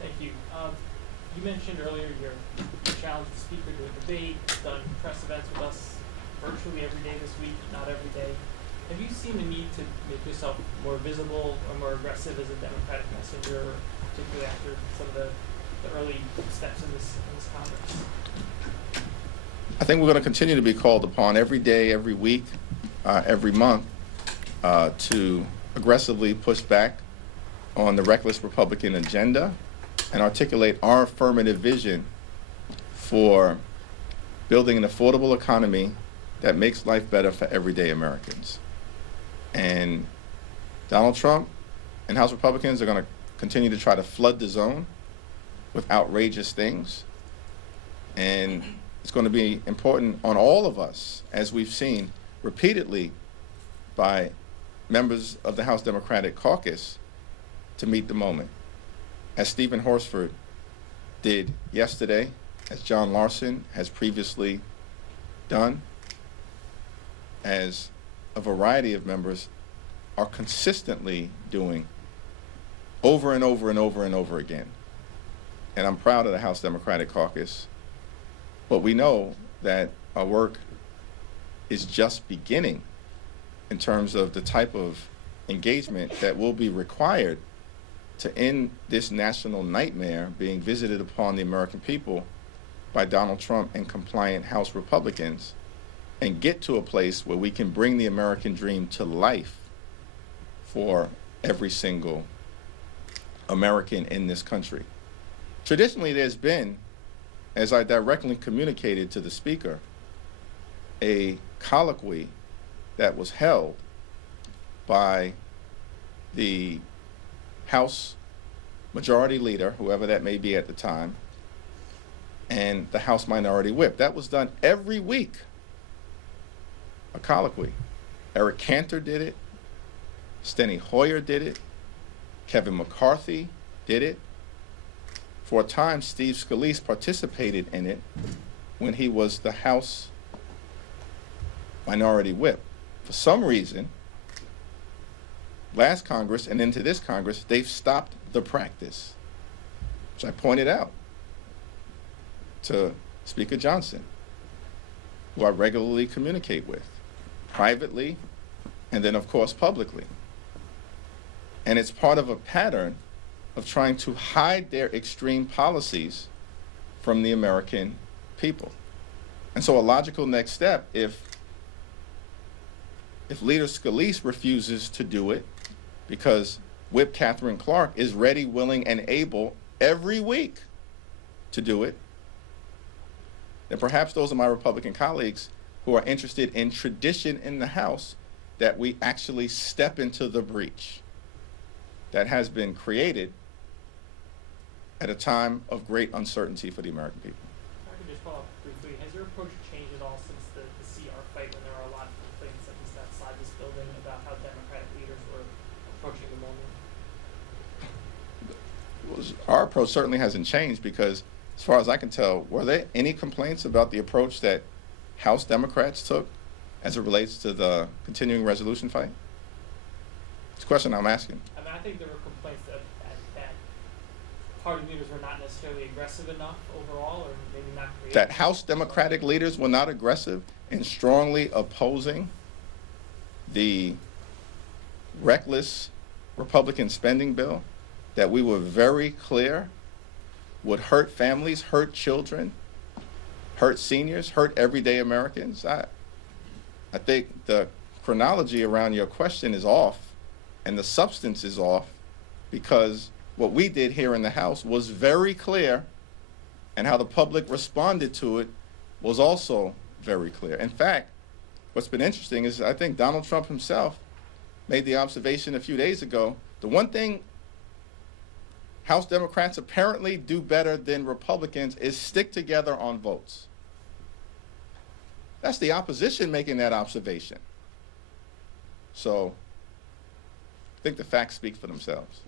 Thank you. You mentioned earlier your challenged the speaker to a debate, done press events with us virtually every day this week, not every day. Have you seen the need to make yourself more visible or more aggressive as a Democratic messenger, particularly after some of the early steps in this Congress? I think we're going to continue to be called upon every day, every week, every month to aggressively push back on the reckless Republican agenda and articulate our affirmative vision for building an affordable economy that makes life better for everyday Americans. And Donald Trump and House Republicans are going to continue to try to flood the zone with outrageous things. And it's going to be important on all of us, as we've seen repeatedly by members of the House Democratic Caucus, to meet the moment. As Stephen Horsford did yesterday, as John Larson has previously done, as a variety of members are consistently doing over and over and over and over again. And I'm proud of the House Democratic Caucus, but we know that our work is just beginning in terms of the type of engagement that will be required to end this national nightmare being visited upon the American people by Donald Trump and compliant House Republicans, and get to a place where we can bring the American dream to life for every single American in this country. Traditionally, there's been, as I directly communicated to the Speaker, a colloquy that was held by the House Majority Leader, whoever that may be at the time, and the House Minority Whip. That was done every week, a colloquy. Eric Cantor did it, Steny Hoyer did it, Kevin McCarthy did it. For a time, Steve Scalise participated in it when he was the House Minority Whip. For some reason, last Congress and into this Congress, they've stopped the practice, which I pointed out to Speaker Johnson, who I regularly communicate with, privately, and then of course publicly. And it's part of a pattern of trying to hide their extreme policies from the American people. And so a logical next step, if Leader Scalise refuses to do it, because Whip Catherine Clark is ready, willing, and able every week to do it, then perhaps those are my Republican colleagues who are interested in tradition in the House, that we actually step into the breach that has been created at a time of great uncertainty for the American people. If I could just follow up briefly, has your approach changed at all since the CR fight, when there were a lot of complaints, at least outside this building, about how Democratic leaders were approaching the moment? Our approach certainly hasn't changed, because as far as I can tell, were there any complaints about the approach that House Democrats took as it relates to the continuing resolution fight? It's a question I'm asking. I mean, I think there were complaints that party leaders were not necessarily aggressive enough overall, or maybe not creative. That House Democratic leaders were not aggressive in strongly opposing the reckless Republican spending bill that we were very clear would hurt families, hurt children, hurt seniors, hurt everyday Americans. I think the chronology around your question is off, and the substance is off, because what we did here in the House was very clear, and how the public responded to it was also very clear. In fact, what's been interesting is I think Donald Trump himself made the observation a few days ago, the one thing House Democrats apparently do better than Republicans is stick together on votes. That's the opposition making that observation. So I think the facts speak for themselves.